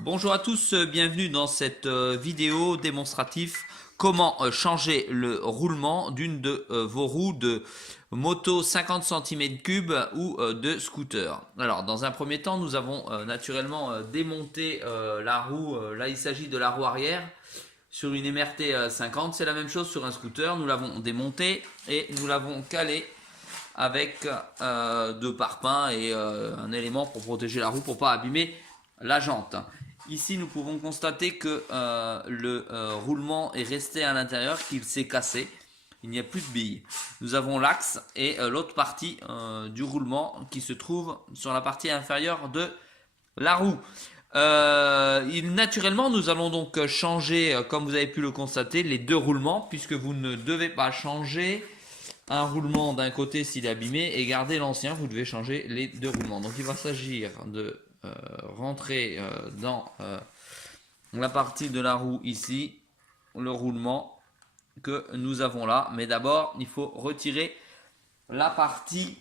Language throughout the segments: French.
Bonjour à tous, bienvenue dans cette vidéo démonstrative comment changer le roulement d'une de vos roues de moto 50 cm3 ou de scooter. Alors dans un premier temps nous avons naturellement démonté la roue, là il s'agit de la roue arrière sur une MRT 50, c'est la même chose sur un scooter, nous l'avons démonté et nous l'avons calé avec deux parpaings et un élément pour protéger la roue pour ne pas abîmer la jante. Ici, nous pouvons constater que le roulement est resté à l'intérieur, qu'il s'est cassé. Il n'y a plus de billes. Nous avons l'axe et l'autre partie du roulement qui se trouve sur la partie inférieure de la roue. Naturellement, nous allons donc changer, comme vous avez pu le constater, les deux roulements, puisque vous ne devez pas changer un roulement d'un côté s'il est abîmé et garder l'ancien, vous devez changer les deux roulements. Donc il va s'agir de rentrer dans la partie de la roue ici, le roulement que nous avons là. Mais d'abord, il faut retirer la partie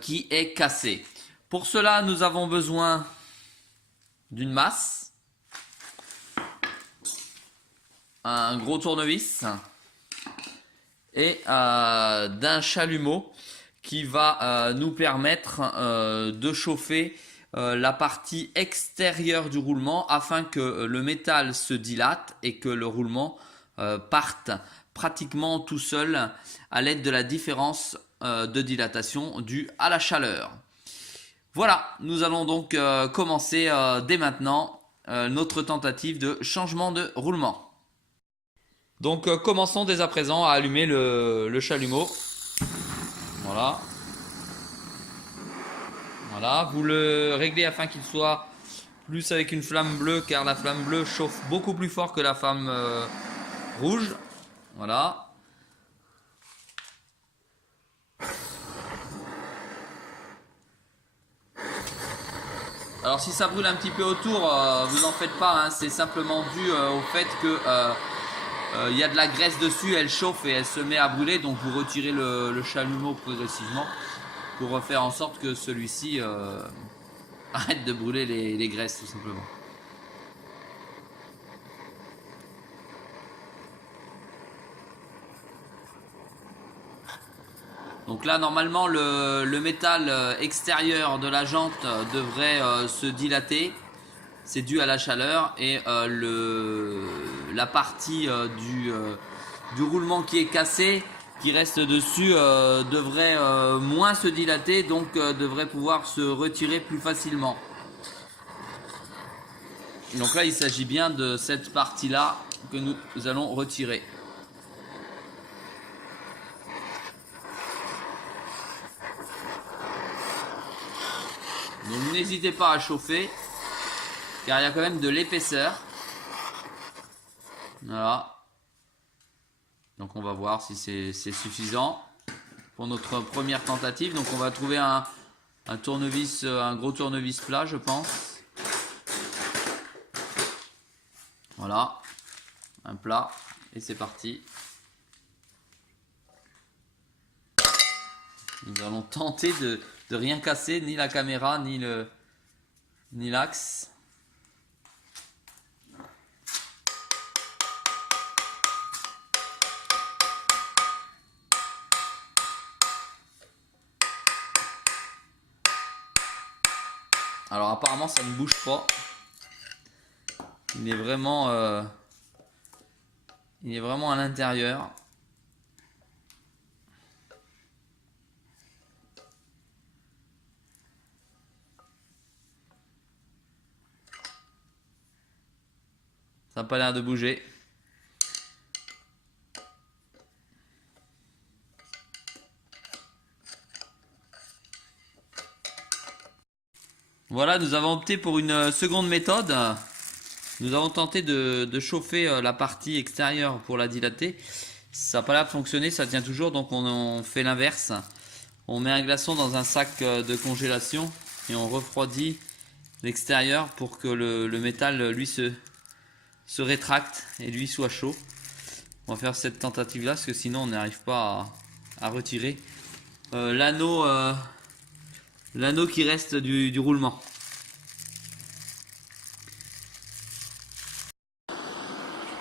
qui est cassée. Pour cela, nous avons besoin d'une masse, un gros tournevis et d'un chalumeau qui va nous permettre de chauffer la partie extérieure du roulement afin que le métal se dilate et que le roulement parte pratiquement tout seul à l'aide de la différence de dilatation due à la chaleur. Voilà, nous allons donc commencer dès maintenant notre tentative de changement de roulement. Donc commençons dès à présent à allumer le chalumeau. Voilà. Voilà, vous le réglez afin qu'il soit plus avec une flamme bleue, car la flamme bleue chauffe beaucoup plus fort que la flamme rouge. Voilà. Alors si ça brûle un petit peu autour, vous en faites pas, hein, c'est simplement dû au fait que il y a de la graisse dessus, elle chauffe et elle se met à brûler, donc vous retirez le chalumeau progressivement pour faire en sorte que celui-ci arrête de brûler les graisses tout simplement. Donc là normalement le métal extérieur de la jante devrait se dilater. C'est dû à la chaleur et la partie du roulement qui est cassé, qui reste dessus, devrait moins se dilater, donc devrait pouvoir se retirer plus facilement. Donc là il s'agit bien de cette partie là que nous allons retirer. Donc n'hésitez pas à chauffer, car il y a quand même de l'épaisseur. Voilà. Donc on va voir si c'est suffisant pour notre première tentative. Donc on va trouver un tournevis, un gros tournevis plat, je pense. Voilà, un plat et c'est parti. Nous allons tenter de rien casser, ni la caméra, ni l'axe. Alors apparemment ça ne bouge pas. Il est vraiment à l'intérieur. Ça n'a pas l'air de bouger. Voilà, nous avons opté pour une seconde méthode. Nous avons tenté de chauffer la partie extérieure pour la dilater. Ça n'a pas l'air de fonctionner, ça tient toujours, donc on fait l'inverse. On met un glaçon dans un sac de congélation et on refroidit l'extérieur pour que le métal lui se rétracte et lui soit chaud. On va faire cette tentative là parce que sinon on n'arrive pas à retirer l'anneau qui reste du roulement.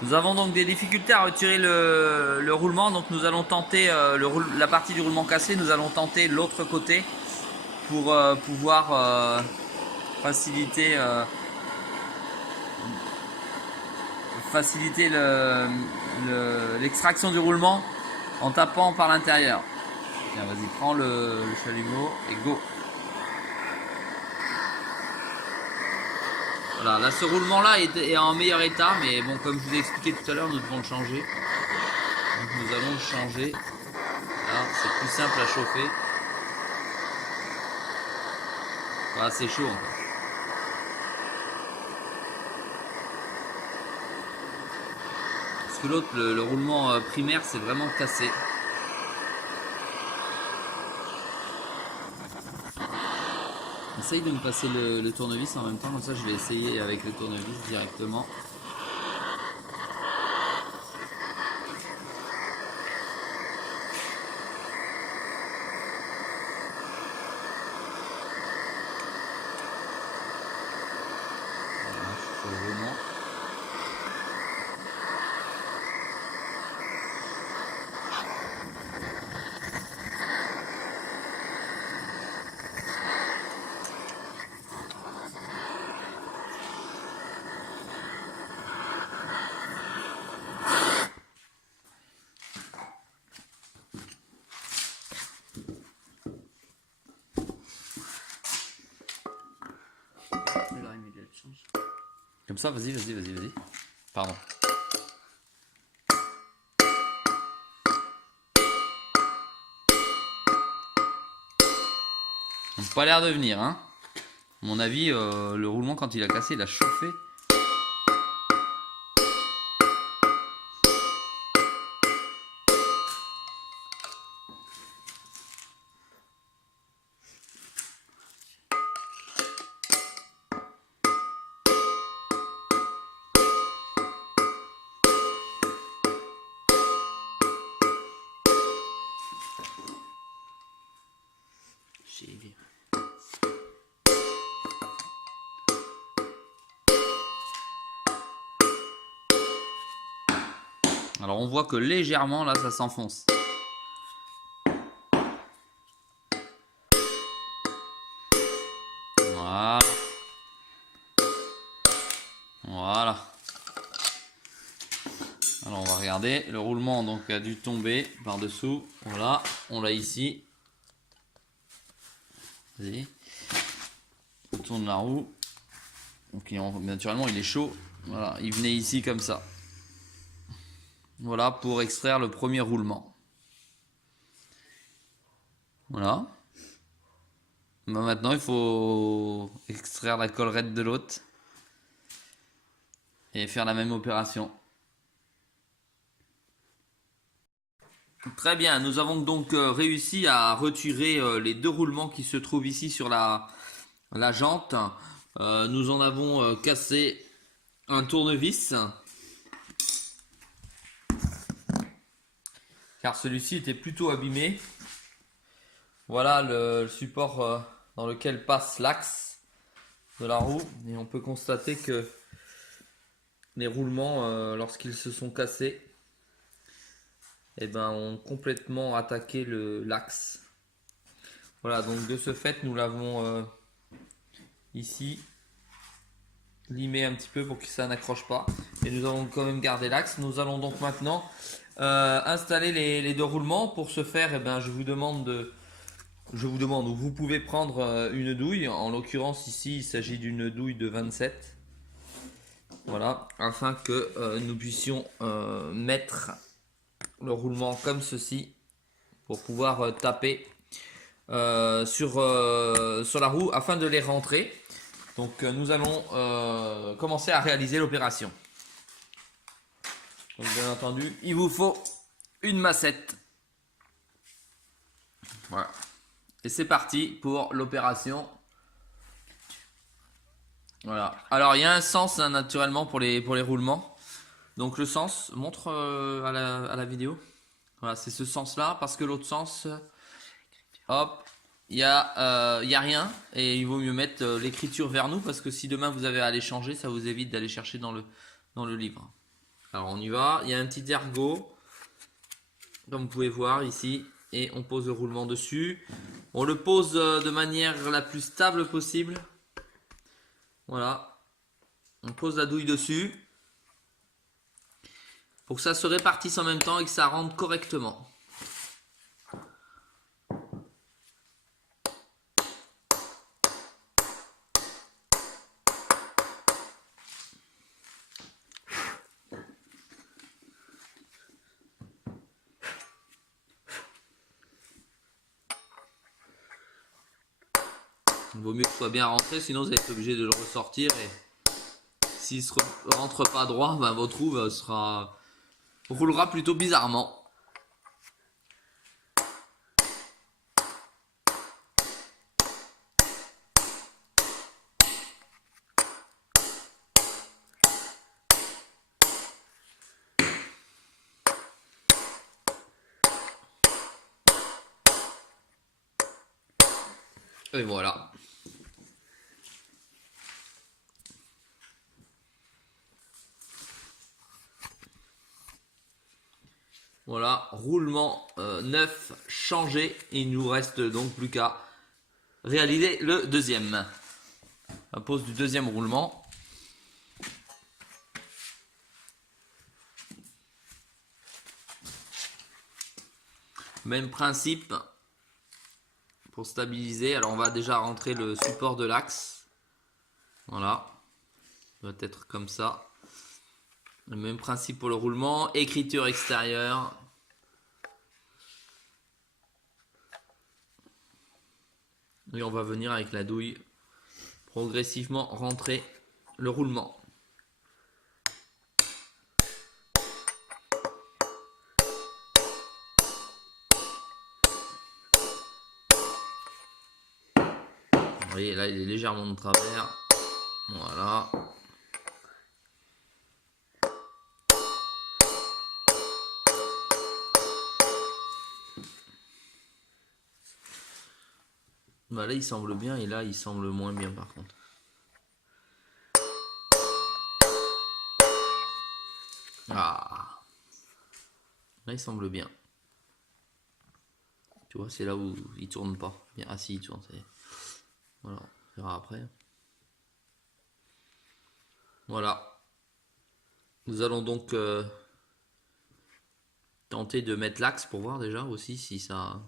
Nous avons donc des difficultés à retirer le roulement, donc nous allons tenter la partie du roulement cassé, nous allons tenter l'autre côté pour pouvoir faciliter l'extraction du roulement en tapant par l'intérieur. Tiens, vas-y, prends le chalumeau et go. Voilà, là ce roulement là est en meilleur état, mais bon, comme je vous ai expliqué tout à l'heure, nous devons le changer. Donc nous allons le changer. Là, c'est plus simple à chauffer. Voilà, c'est chaud encore. Parce que l'autre, le roulement primaire, c'est vraiment cassé. Essaye de me passer le tournevis en même temps, comme ça je vais essayer avec le tournevis directement. Voilà, je fais le roulement. Comme ça, vas-y. Pardon. Ça n'a pas l'air de venir, hein. À mon avis, le roulement, quand il a cassé, il a chauffé. Alors on voit que légèrement là ça s'enfonce. Voilà. Voilà. Alors on va regarder. Le roulement donc a dû tomber par dessous. Voilà. On l'a ici. Vas-y. On tourne la roue. Donc naturellement il est chaud. Voilà. Il venait ici comme ça. Voilà pour extraire le premier roulement. Voilà. Maintenant il faut extraire la collerette de l'autre et faire la même opération. Très bien, nous avons donc réussi à retirer les deux roulements qui se trouvent ici sur la jante. Nous en avons cassé un tournevis, car celui-ci était plutôt abîmé. Voilà le support dans lequel passe l'axe de la roue, et on peut constater que les roulements, lorsqu'ils se sont cassés, ont complètement attaqué l'axe. Voilà, donc de ce fait, nous l'avons ici limé un petit peu pour que ça n'accroche pas, et nous avons quand même gardé l'axe. Nous allons donc maintenant installer les deux roulements. Pour ce faire, je vous demande, ou vous pouvez prendre une douille. En l'occurrence ici il s'agit d'une douille de 27, voilà, afin que nous puissions mettre le roulement comme ceci pour pouvoir taper sur la roue afin de les rentrer. Donc nous allons commencer à réaliser l'opération. Donc bien entendu, il vous faut une massette. Voilà. Et c'est parti pour l'opération. Voilà. Alors il y a un sens naturellement pour les roulements. Donc le sens, montre à la vidéo. Voilà, c'est ce sens là, parce que l'autre sens, hop, il y a rien, et il vaut mieux mettre l'écriture vers nous, parce que si demain vous avez à aller changer, ça vous évite d'aller chercher dans le livre. Alors on y va, il y a un petit ergot, comme vous pouvez voir ici, et on pose le roulement dessus. On le pose de manière la plus stable possible. Voilà, on pose la douille dessus, pour que ça se répartisse en même temps et que ça rentre correctement. Il vaut mieux que ce soit bien rentré, sinon vous allez être obligé de le ressortir et s'il ne se rentre pas droit, ben votre roue roulera plutôt bizarrement. Et voilà. Voilà, roulement neuf changé. Il nous reste donc plus qu'à réaliser le deuxième. La pose du deuxième roulement. Même principe pour stabiliser. Alors on va déjà rentrer le support de l'axe. Voilà. Ça doit être comme ça. Le même principe pour le roulement. Écriture extérieure. Et on va venir avec la douille progressivement rentrer le roulement. Vous voyez là il est légèrement de travers. Voilà. Bah là il semble bien et là il semble moins bien par contre. Ah, là il semble bien. Tu vois c'est là où il tourne pas. Bien, ah si il tourne. Voilà, on verra après. Voilà. Nous allons donc tenter de mettre l'axe pour voir déjà aussi si ça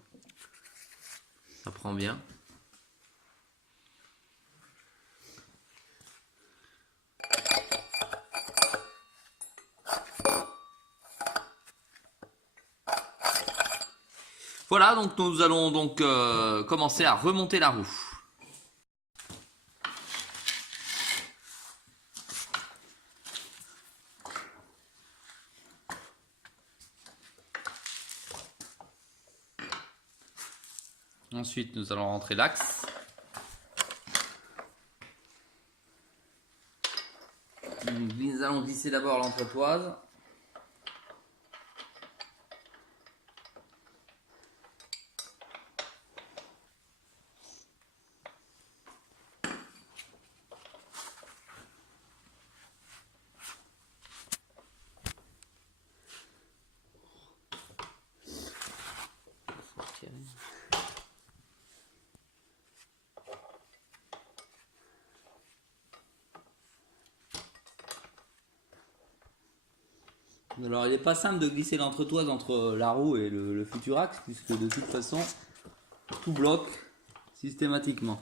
prend bien. Voilà, donc nous allons donc commencer à remonter la roue. Ensuite, nous allons rentrer l'axe. Nous allons glisser d'abord l'entretoise. Alors il n'est pas simple de glisser l'entretoise entre la roue et le futur axe puisque de toute façon tout bloque systématiquement.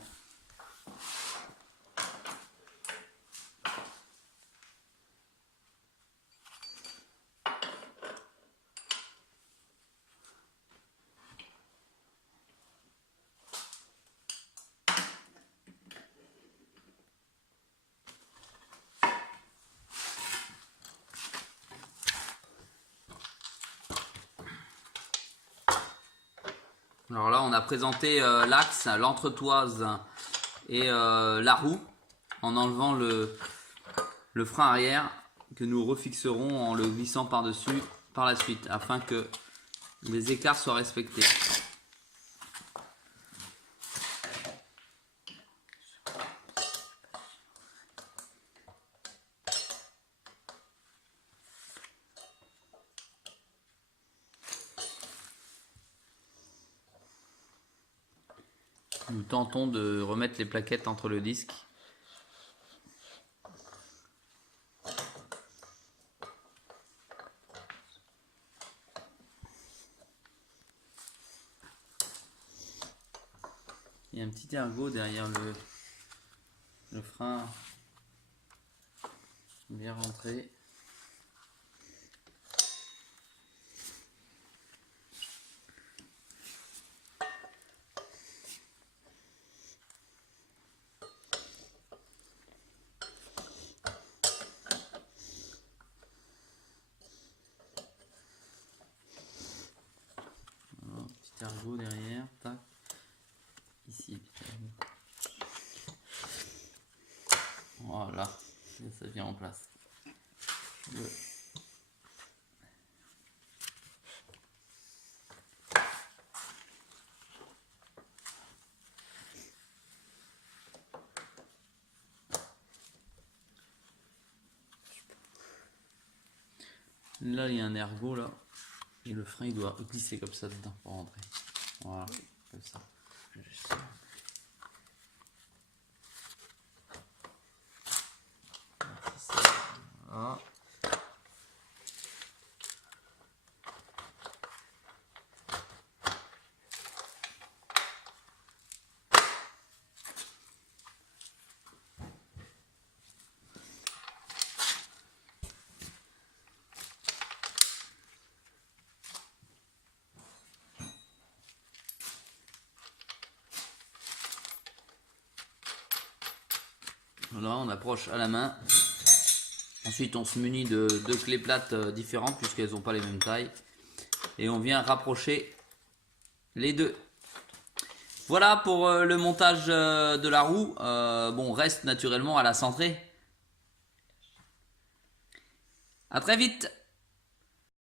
Alors là, on a présenté l'axe, l'entretoise et la roue en enlevant le frein arrière que nous refixerons en le glissant par-dessus par la suite afin que les écarts soient respectés. Nous tentons de remettre les plaquettes entre le disque. Il y a un petit ergot derrière le frein bien rentré. Voilà, petit ergot derrière, tac. Ici, voilà, et ça vient en place. Là, il y a un ergot là, et le frein il doit glisser comme ça dedans pour rentrer. Voilà, comme ça. Voilà. Voilà, on approche à la main. Ensuite, on se munit de deux clés plates différentes puisqu'elles n'ont pas les mêmes tailles. Et on vient rapprocher les deux. Voilà pour le montage de la roue. Bon, on reste naturellement à la centrée. À très vite!